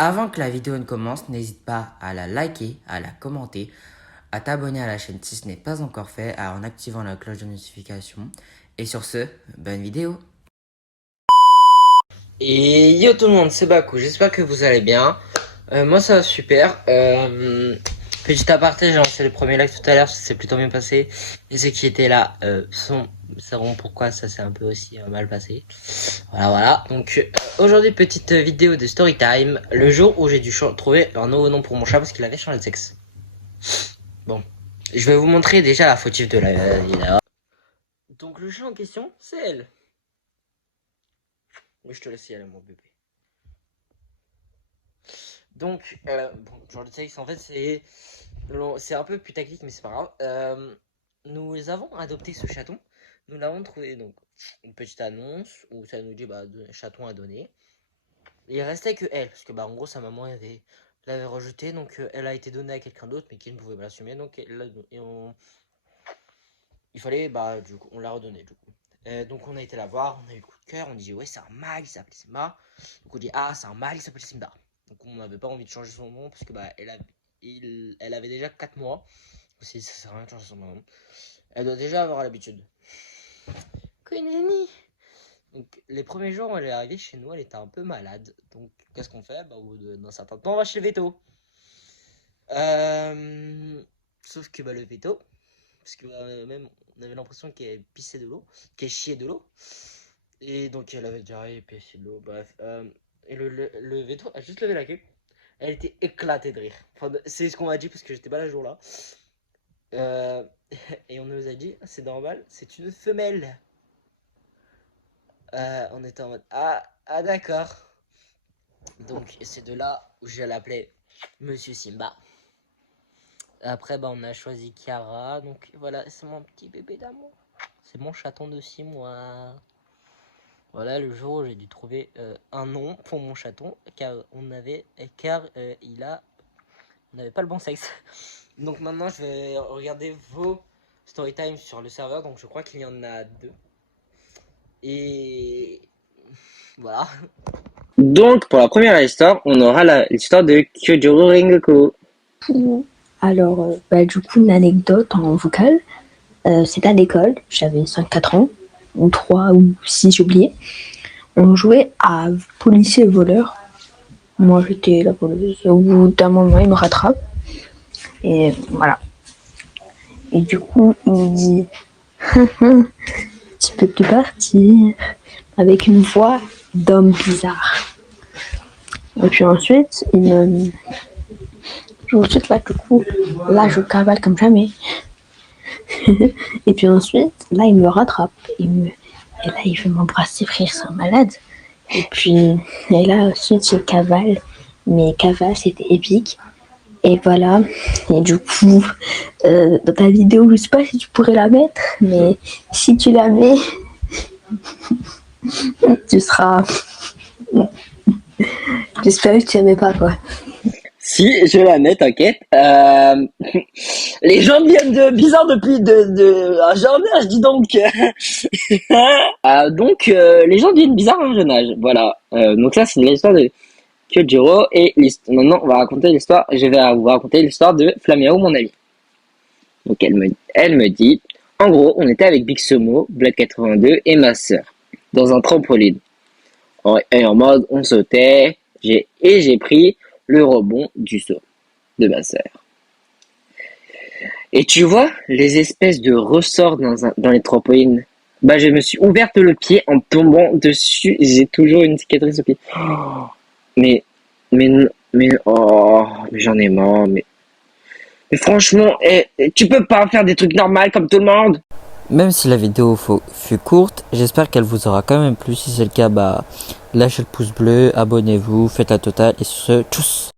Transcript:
Avant que la vidéo ne commence, n'hésite pas à la liker, à la commenter, à t'abonner à la chaîne si ce n'est pas encore fait, en activant la cloche de notification. Et sur ce, bonne vidéo. Et yo tout le monde, c'est Bakou, j'espère que vous allez bien. Moi ça va super. Petit aparté, j'ai lancé le premier live tout à l'heure, ça s'est plutôt bien passé. Et ceux qui étaient là sauront pourquoi ça s'est un peu aussi mal passé. Voilà. Donc aujourd'hui, petite vidéo de story time. Le jour où j'ai dû trouver un nouveau nom pour mon chat parce qu'il avait changé de sexe. Bon, je vais vous montrer déjà la fautive de la vidéo. Donc le chat en question, c'est elle. Oui, je te laisse y aller, mon bébé. Donc, genre le sexe, en fait, c'est un peu putaclic, mais c'est pas grave. Nous avons adopté ce chaton. Nous l'avons trouvé, donc, une petite annonce où ça nous dit, chaton à donner. Et il restait que elle, parce que, en gros, sa maman l'avait rejeté, donc elle a été donnée à quelqu'un d'autre, mais qui ne pouvait pas l'assumer, donc il fallait, du coup, on l'a redonné, du coup. Donc on a été la voir, on a eu le coup de cœur, on dit ouais c'est un mâle, il s'appelle Simba. Donc on dit ah c'est un mâle, il s'appelle Simba. Donc on n'avait pas envie de changer son nom parce que elle avait déjà 4 mois. Ça sert à rien de changer son nom. Elle doit déjà avoir l'habitude. Donc les premiers jours où elle est arrivée chez nous, elle était un peu malade. Donc qu'est-ce qu'on fait? Au bout d'un certain temps on va chez le veto. Sauf que le veto, parce que même on avait l'impression qu'elle pissait de l'eau, qu'elle chiait de l'eau. Et donc elle avait diarrhée et pissé de l'eau, bref. Et le veto a juste levé la queue. Elle était éclatée de rire. Enfin, c'est ce qu'on m'a dit parce que j'étais pas là ce jour-là. Et on nous a dit, c'est normal, c'est une femelle. On était en mode, ah d'accord. Donc c'est de là où je l'appelais Monsieur Simba. Après, on a choisi Kiara. Donc voilà, c'est mon petit bébé d'amour. C'est mon chaton de 6 mois. Voilà le jour où j'ai dû trouver un nom pour mon chaton. Car on n'avait pas le bon sexe. Donc maintenant, je vais regarder vos story time sur le serveur. Donc je crois qu'il y en a 2. Et voilà. Donc pour la première histoire, on aura l'histoire de Kyojuro Rengoku. Alors, du coup, une anecdote en vocal. C'était à l'école, j'avais 5-4 ans, ou 3 ou 6, j'ai oublié. On jouait à policier et voleur. Moi, j'étais la voleuse. Au bout d'un moment, il me rattrape. Et voilà. Et du coup, il me dit tu peux plus partir, avec une voix d'homme bizarre. Et puis ensuite, là, je cavale comme jamais. Et puis ensuite, là, il me rattrape. Et là, il veut m'embrasser, frère, c'est un malade. Et là, ensuite, il cavale. Mais cavale, c'était épique. Et voilà. Et du coup, dans ta vidéo, je sais pas si tu pourrais la mettre, mais si tu la mets, tu seras... J'espère que tu aimais pas, quoi. Si, je la mets, t'inquiète. Les gens viennent de bizarre depuis un jeune âge, dis donc. Donc, les gens deviennent bizarres à un jeune âge. Voilà. Donc là, c'est l'histoire de Kyojuro. Et maintenant, je vais vous raconter l'histoire de Flamiao, mon ami. Donc, elle me dit, en gros, on était avec Big Somo, Black 82 et ma sœur, dans un trampoline. Et en mode, on sautait, j'ai pris le rebond du saut de ma sœur. Et tu vois, les espèces de ressorts dans les trampolines, je me suis ouverte le pied en tombant dessus, j'ai toujours une cicatrice au pied. Oh, mais j'en ai marre, mais franchement, tu peux pas faire des trucs normaux comme tout le monde. Même si la vidéo fut courte, j'espère qu'elle vous aura quand même plu. Si c'est le cas, lâchez le pouce bleu, abonnez-vous, faites la totale et sur ce, tchuss!